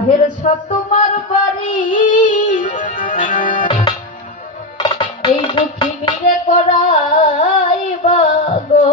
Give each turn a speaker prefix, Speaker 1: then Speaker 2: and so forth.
Speaker 1: শাহের শাহ তোমার বাড়ি। এই দুঃখী মিলে করাই বাগো